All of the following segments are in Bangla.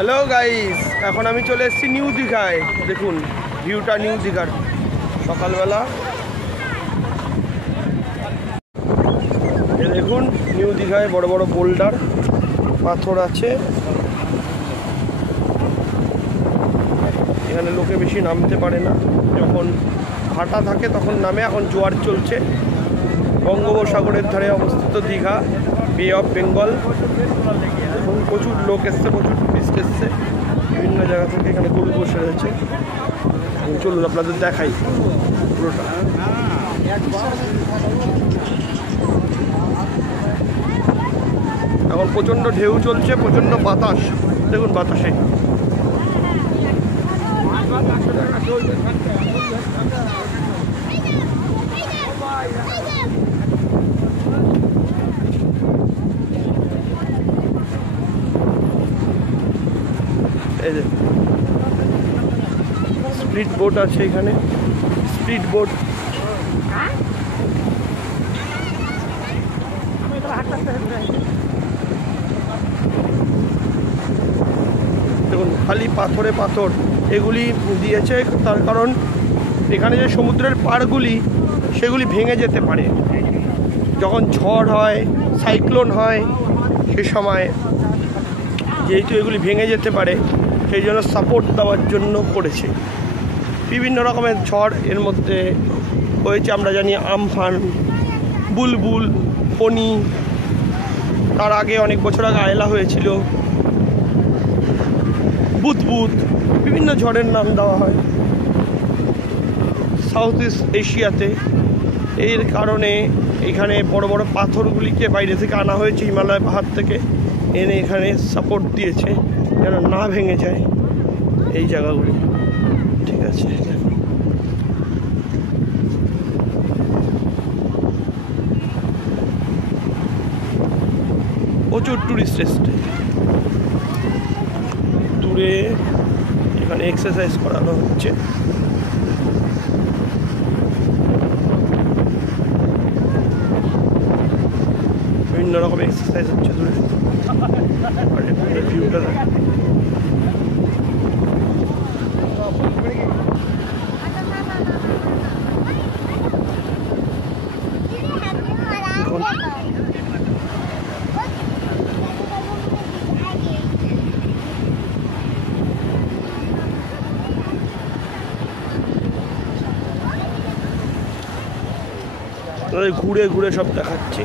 হ্যালো গাইস, এখন আমি চলে এসেছি নিউ দীঘায়। দেখুন ভিউটা নিউ দীঘার সকালবেলা। দেখুন নিউ দীঘায় বড় বড় বোল্ডার পাথর আছে। এখানে লোকে বেশি নামতে পারে না, যখন ভাটা থাকে তখন নামে। এখন জোয়ার চলছে। বঙ্গোপসাগরের ধারে অবস্থিত দীঘা, বে অফ বেঙ্গল। এখন প্রচুর লোক এসছে, প্রচুর টুরিস্ট এসছে বিভিন্ন জায়গা থেকে। এখানে গরু বসে রয়েছে। চলুন আপনাদের দেখাই পুরোটা। এখন প্রচণ্ড ঢেউ চলছে, প্রচণ্ড বাতাস। দেখুন বাতাসে এই যে স্পিড বোট আছে এখানে, স্পিড বোট। দেখুন খালি পাথরে পাথর এগুলি দিয়েছে, তার কারণ এখানে যে সমুদ্রের পাড়গুলি সেগুলি ভেঙে যেতে পারে। যখন ঝড় হয়, সাইক্লোন হয়, সে সময় যেহেতু এগুলি ভেঙে যেতে পারে, সেই জন্য সাপোর্ট দেওয়ার জন্য করেছে। বিভিন্ন রকমের ঝড় এর মধ্যে হয়েছে, আমরা জানি আমফান, বুলবুল, ফণি, তার আগে অনেক বছর আগে আয়লা হয়েছিল, বুদবুদ, বিভিন্ন ঝড়ের নাম দেওয়া হয় সাউথ ইস্ট এশিয়াতে। এর কারণে এখানে বড় বড় পাথরগুলিকে বাইরে থেকে আনা হয়েছে, হিমালয় পাহাড় থেকে এনে এখানে সাপোর্ট দিয়েছে যেন না ভেঙে যায় এই জায়গাগুলি। ঠিক আছে, প্রচুর টুরিস্ট এসছে। দূরে এখানে এক্সারসাইজ করানো হচ্ছে। বিভিন্ন রকম এক্সারসাইজ হচ্ছে দূরে। আর ভিউটা ঘুরে ঘুরে সব দেখাচ্ছি।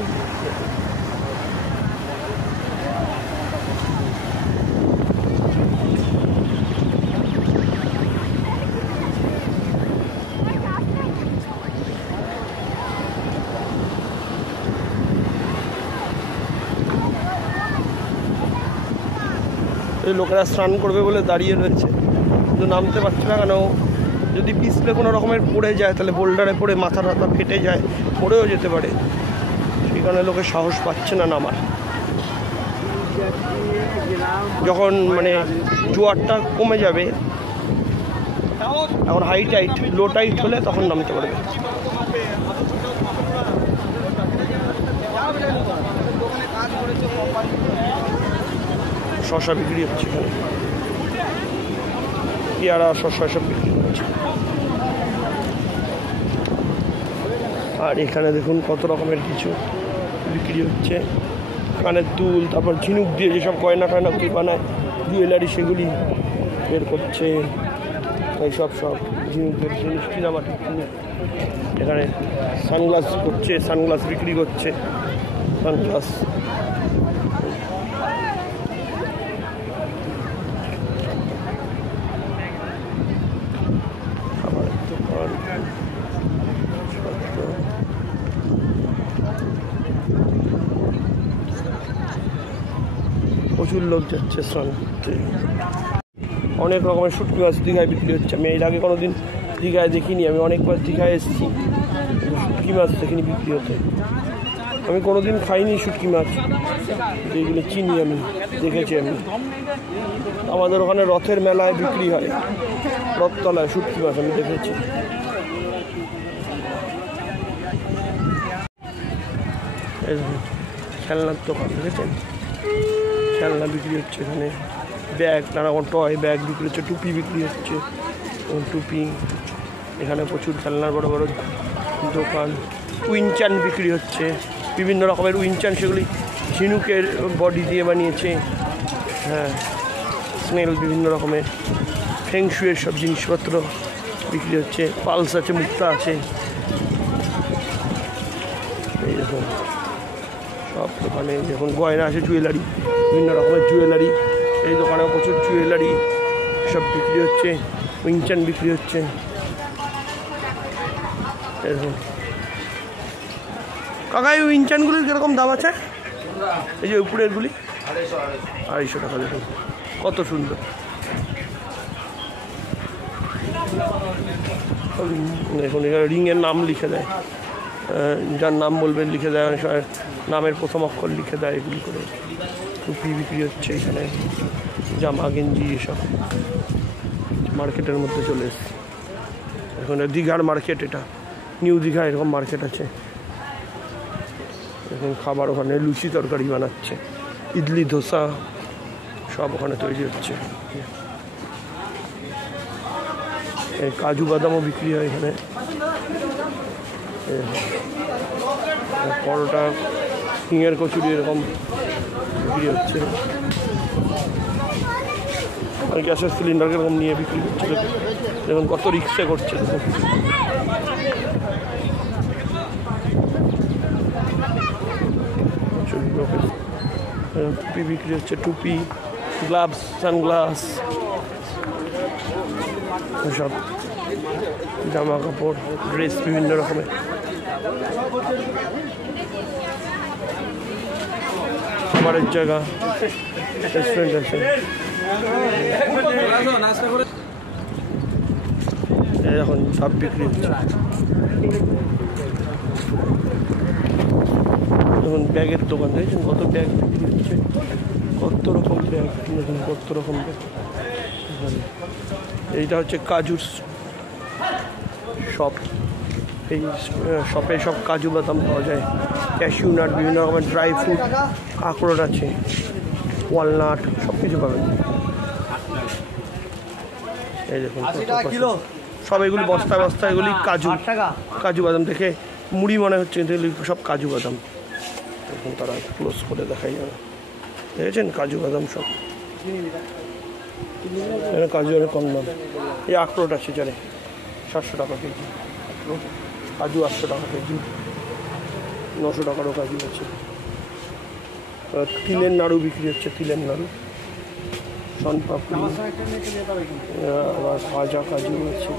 লোকেরা স্নান করবে বলে দাঁড়িয়ে রয়েছে, কিন্তু নামতে পারছে না। কেন, যদি পিছলে কোনো রকমের পড়ে যায় তাহলে বোল্ডারে পড়ে মাথা টাথা ফেটে যায়, পড়েও যেতে পারে। সেই কারণে লোকে সাহস পাচ্ছে না নামার। যখন মানে জোয়ারটা কমে যাবে, এখন হাই টাইট, লো টাইট হলে তখন নামতে পারবে। শশা বিক্রি হচ্ছে এখানে, পেয়ারা, শশা সব বিক্রি হচ্ছে। আর এখানে দেখুন কত রকমের কিছু বিক্রি হচ্ছে। কানের দুল, তারপর ঝিনুক দিয়ে যেসব গয়না টয়নাগুলি বানায় জুয়েলারি, সেগুলি বের করছে। এইসব সব ঝিনুকের জিনিস, চিনামাটি। এখানে সানগ্লাস করছে, সানগ্লাস বিক্রি করছে, সানগ্লাস। প্রচুর লোক যাচ্ছে স্নান করতে। অনেক রকমের শুটকি মাছ দীঘায় বিক্রি হচ্ছে। আমি এর আগে কোনো দিন দীঘায় দেখিনি। আমি অনেকবার দীঘায় এসেছি, শুটকি মাছ দেখিনি বিক্রি হতে। আমি কোনোদিন খাইনি শুটকি মাছ, যেগুলো চিনি আমি, দেখেছি আমি। আমাদের ওখানে রথের মেলায় বিক্রি হয়, রথতলায় শুটকি মাছ আমি দেখেছি। খেলনার দোকান দেখেছেন, খেলনা বিক্রি হচ্ছে এখানে। ব্যাগ, নানা রকম টয় ব্যাগ বিক্রি হচ্ছে, টুপি বিক্রি হচ্ছে, টুপি। এখানে প্রচুর খেলনার বড় বড় দোকান। উইনচান বিক্রি হচ্ছে, বিভিন্ন রকমের উইনচান, সেগুলি ঝিনুকের বডি দিয়ে বানিয়েছে। হ্যাঁ, স্নেল বিভিন্ন রকমের ফেংশুয়ের সব জিনিসপত্র বিক্রি হচ্ছে। পালস আছে, মুক্তা আছে, এই দেখুন সব দোকানে। দেখুন গয়না আছে, জুয়েলারি, বিভিন্ন রকমের জুয়েলারি। এই দোকানেও প্রচুর জুয়েলারি সব বিক্রি হচ্ছে, উইনচান বিক্রি হচ্ছে। এরকম কাকা, এই উইনচানগুলির কীরকম দাম আছে? এই যে উপরেরগুলি 250 টাকা। দেখুন কত সুন্দর। দেখুন এখানে রিংয়ের নাম লিখে দেয়, যার নাম বলবেন লিখে দেয়, অনেক সময় নামের প্রথম অক্ষর লিখে দেয় এগুলি করে। টুপি বিক্রি হচ্ছে এখানে, জামা গেঞ্জি এসব মার্কেটের মধ্যে চলে এসছে। এখন দীঘার মার্কেট, এটা নিউ দীঘা, এরকম মার্কেট আছে। এখন খাবার ওখানে লুচি তরকারি বানাচ্ছে, ইডলি ধোসা সব ওখানে তৈরি হচ্ছে। কাজু বাদামও বিক্রি হয় এখানে। পরোটা, হিঙের কচুরি এরকম বিক্রি হচ্ছে। আর গ্যাসের সিলিন্ডার এরকম নিয়ে বিক্রি করছে। দেখুন কত রিক্সা করছে। টুপি বিক্রি হচ্ছে, টুপি, গ্লাভস, সানগ্লাস, সব জামা কাপড়, ড্রেস বিভিন্ন রকমের। খাবারের জায়গা, রেস্টুরেন্ট আছে। এখন সব বিক্রি হচ্ছে। এখন ব্যাগের দোকান দেখছেন, কত ব্যাগ বিক্রি হচ্ছে, কত রকম ব্যাগ, দেখুন কত রকম ব্যাগ। এইটা হচ্ছে কাজুর শপ। এই শপে সব কাজু বাদাম পাওয়া যায়, ক্যাশিউ নাট, বিভিন্ন রকমের ড্রাই ফ্রুট, আখরোট আছে, ওয়ালনাট, সব কিছু পাবেন। এই দেখুন সব এগুলি বস্তা বস্তা, এগুলি কাজু, কাজু বাদাম। দেখে মুড়ি মনে হচ্ছে, কিন্তু সব কাজু বাদাম। এখন তারা ক্লোজ করে দেখাই যাবে, দেখেছেন কাজু বাদাম সব। এখানে কাজু অনেক কম দাম। এই আখরোট আছে জানে 700 টাকা কেজি, কাজু 800 টাকা কেজি, 900 টাকারও কাজু আছে। তিলের নাড়ু বিক্রি হচ্ছে, তিলের নাড়ু, শনপাপড়ি, আবার ভাজা কাজু আছে।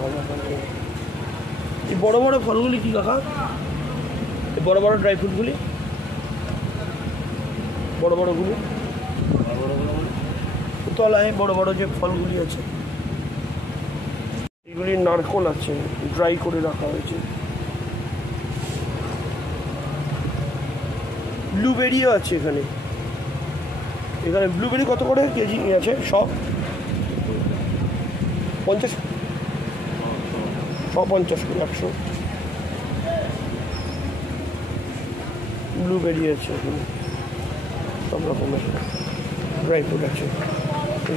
ভাজা কাজু। এই বড় বড় ফলগুলি কি কাকা? এই বড় বড় ড্রাই ফ্রুটগুলি, বড় বড়গুলি, তলায় বড় বড় যে ফলগুলি আছে, এগুলি নারকোল আছে, ড্রাই করে রাখা হয়েছে। ব্লুবেরিও আছে এখানে। এখানে ব্লুবেরি কত করে কেজি আছে? সব 50, 150 করে 100 ব্লুবেরি আছে এখানে। সব রকমের ড্রাই ফ্রুট আছে,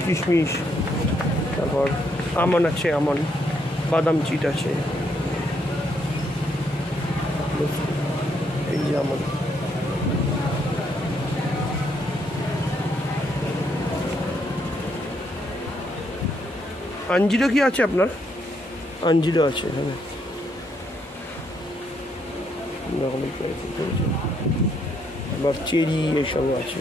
কিশমিশ, তারপর আমন আছে, আমন, বাদাম চিট আছে, এই যে আমন। আঞ্জিরও কি আছে আপনার? আঞ্জিরও আছে এখানে, আবার চেরি এসবও আছে।